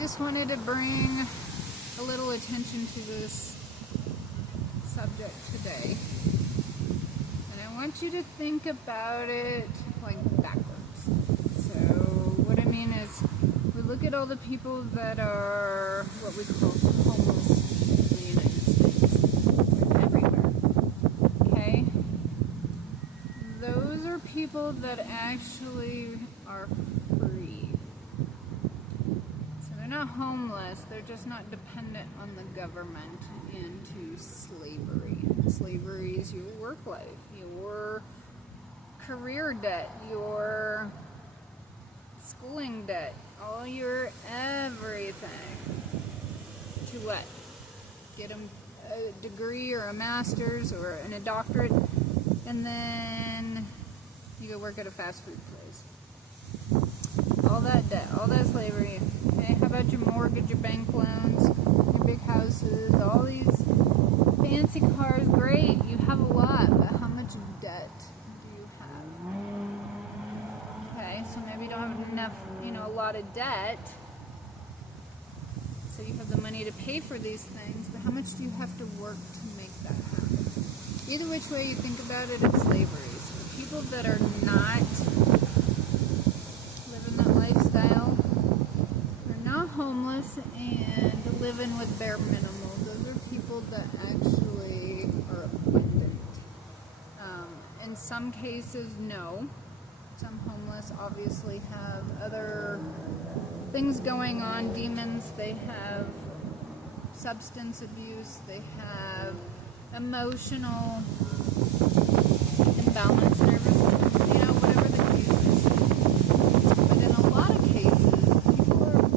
just wanted to bring a little attention to this subject today. And I want you to think about it like backwards. So what I mean is, we look at all the people that are what we call homeless in the United States. They're everywhere. Okay? Those are people that actually are free. So they're not homeless, they're just not dependent on the government into slavery. Slavery is your work life, your career debt, your schooling debt, all your everything. To what? Get a degree or a master's or a doctorate, and then you go work at a fast food place. All that debt, all that slavery. Okay, how about your mortgage, your bank loans, your big houses, all these fancy cars? Great, you have a lot, but how much debt do you have? Okay, so maybe you don't have enough, a lot of debt, so you have the money to pay for these things, but how much do you have to work to make that happen? Either which way you think about it, it's slavery. So the people that are not living that lifestyle, are not homeless and living with bare minimal, those are people that actually are abundant. In some cases, no. Some homeless obviously have other things going on, demons, they have substance abuse, they have emotional imbalance, nervous system, whatever the case is. But in a lot of cases, people are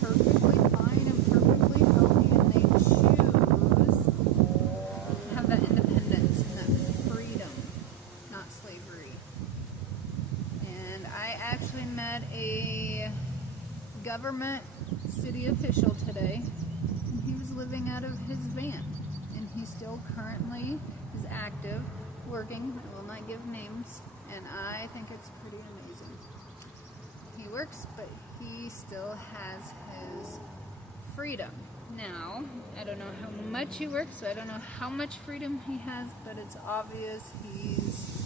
perfectly fine and perfectly healthy, and they choose to have that independence and that freedom, not slavery. And I actually met a government city official today, and he was living out of his van, and he still currently is active, working. I will not give names, and I think it's pretty amazing. He works, but he still has his freedom. Now, I don't know how much he works, so I don't know how much freedom he has, but it's obvious he's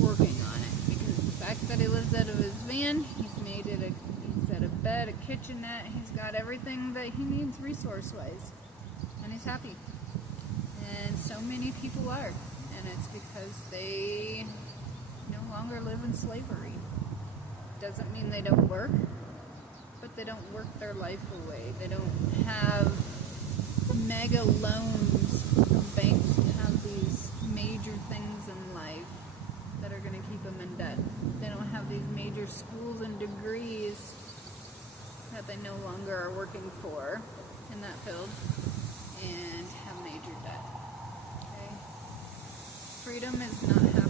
working on it, because the fact that he lives out of his van, he's made it he's got a bed, a kitchenette, he's got everything that he needs resource-wise, and he's happy. And so many people are, and it's because they no longer live in slavery. Doesn't mean they don't work, but they don't work their life away. They don't have mega loans from banks and have these major things in life that are going to keep them in debt. They don't have these major schools and degrees that they no longer are working for in that field and have major debt. Okay? Freedom is not how